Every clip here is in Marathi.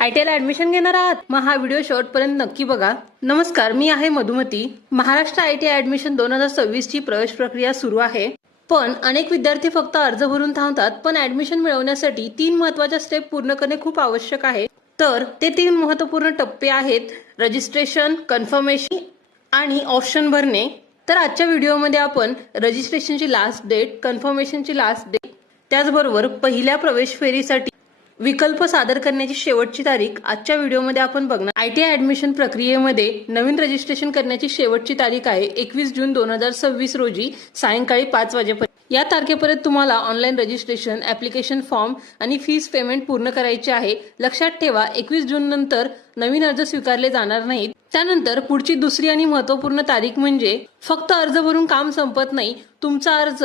आयटीआयला ऍडमिशन घेणार आहात? मग हा व्हिडिओ शेवटपर्यंत नक्की बघा. नमस्कार, मी आहे मधुमती. महाराष्ट्र आयटीआय ऍडमिशन 2026 ची प्रवेश प्रक्रिया सुरू आहे. पण अनेक विद्यार्थी फक्त अर्ज भरून थांबतात. पण ऍडमिशन मिळवण्यासाठी 3 महत्त्वाच्या स्टेप पूर्ण करणे खूप आवश्यक आहे. तर ते 3 महत्त्वपूर्ण टप्पे आहेत: रजिस्ट्रेशन, कन्फर्मेशन आणि ऑप्शन भरणे. तर आजच्या व्हिडिओमध्ये आपण रजिस्ट्रेशनची लास्ट डेट, कन्फर्मेशनची लास्ट डेट, त्याचबरोबर पहिल्या प्रवेश फेरीसाठी विकल्प सादर करण्याची शेवटची तारीख आजच्या व्हिडिओमध्ये आपण बघणार. आयटीआय ऍडमिशन प्रक्रियेमध्ये नवीन रजिस्ट्रेशन करण्याची शेवटची तारीख आहे 21 जून 2026 रोजी सायंकाळी 5 वाजेपर्यंत. या तारखेपर्यंत तुम्हाला ऑनलाईन रजिस्ट्रेशन, ऍप्लिकेशन फॉर्म आणि फीस पेमेंट पूर्ण करायचे आहे. लक्षात ठेवा, 21 जून नंतर नवीन अर्ज स्वीकारले जाणार नाहीत. त्यानंतर पुढची दुसरी आणि महत्त्वपूर्ण तारीख म्हणजे फक्त अर्ज भरून काम संपत नाही. तुमचा अर्ज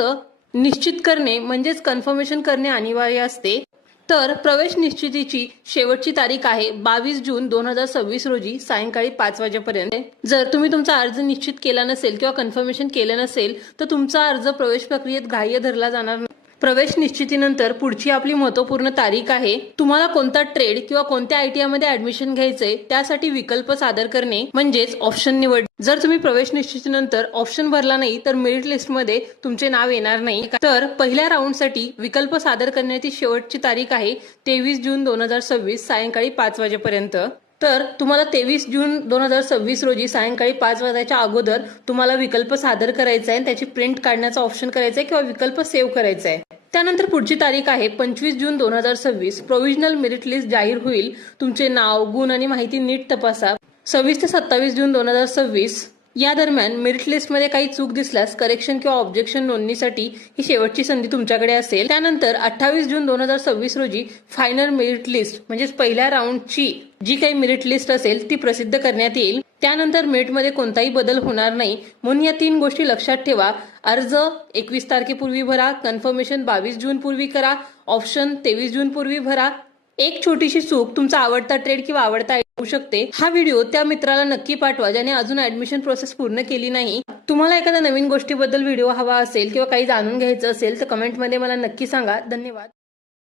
निश्चित करणे म्हणजेच कन्फर्मेशन करणे अनिवार्य असते. तर प्रवेश निश्चितीची शेवटची तारीख आहे 22 जून 2026 रोजी सायंकाळी 5 वाजेपर्यंत. जर तुम्ही तुमचा अर्ज निश्चित केला नसेल किंवा कन्फर्मेशन केलं नसेल तर तुमचा अर्ज प्रवेश प्रक्रियेत ग्राह्य धरला जाणार नाही. प्रवेश निश्चितीनंतर पुढची आपली महत्त्वपूर्ण तारीख आहे तुम्हाला कोणता ट्रेड किंवा कोणत्या आयटीआय मध्ये ऍडमिशन घ्यायचंय त्यासाठी विकल्प सादर करणे म्हणजेच ऑप्शन निवड. जर तुम्ही प्रवेश निश्चितीनंतर ऑप्शन भरला नाही तर मेरिट लिस्ट मध्ये तुमचे नाव येणार नाही. तर पहिल्या राऊंडसाठी विकल्प सादर करण्याची शेवटची तारीख आहे 23 जून 2026 सायंकाळी 5 वाजेपर्यंत. तर तुम्हाला 23 जून 2026 रोजी सायंकाळी 5 वाजण्याच्या अगोदर तुम्हाला विकल्प सादर करायचा आहे, त्याची प्रिंट काढण्याचा ऑप्शन करायचा आहे किंवा विकल्प सेव्ह करायचा आहे. त्यानंतर पुढची तारीख आहे 25 जून 2026. प्रोव्हिजनल मेरिट लिस्ट जाहीर होईल. तुमचे नाव, गुण आणि माहिती नीट तपासा. 26 ते 27 जून 2026 या दरम्यान मेरिट लिस्टमध्ये काही चूक दिसल्यास करेक्शन किंवा ऑब्जेक्शन नोंदणीसाठी ही शेवटची संधी तुमच्याकडे असेल. त्यानंतर 28 जून 2026 रोजी फायनल मेरिट लिस्ट म्हणजेच पहिल्या राऊंडची जी काही मेरिट लिस्ट असेल ती प्रसिद्ध करण्यात येईल. त्यानंतर मेरिटमध्ये कोणताही बदल होणार नाही. म्हणून या 3 गोष्टी लक्षात ठेवा. अर्ज 21 तारखेपूर्वी भरा, कन्फर्मेशन 22 जून पूर्वी करा, ऑप्शन 23 जून पूर्वी भरा. एक छोटीशी चूक तुमचा आवडता ट्रेड किंवा आवडता होऊ शकते. हा व्हिडिओ त्या मित्राला नक्की पाठवा ज्याने अजून ऍडमिशन प्रोसेस पूर्ण केली नाही. तुम्हाला एखाद्या नवीन गोष्टीबद्दल व्हिडिओ हवा असेल किंवा काही जाणून घ्यायचं असेल तर कमेंटमध्ये मला नक्की सांगा. धन्यवाद.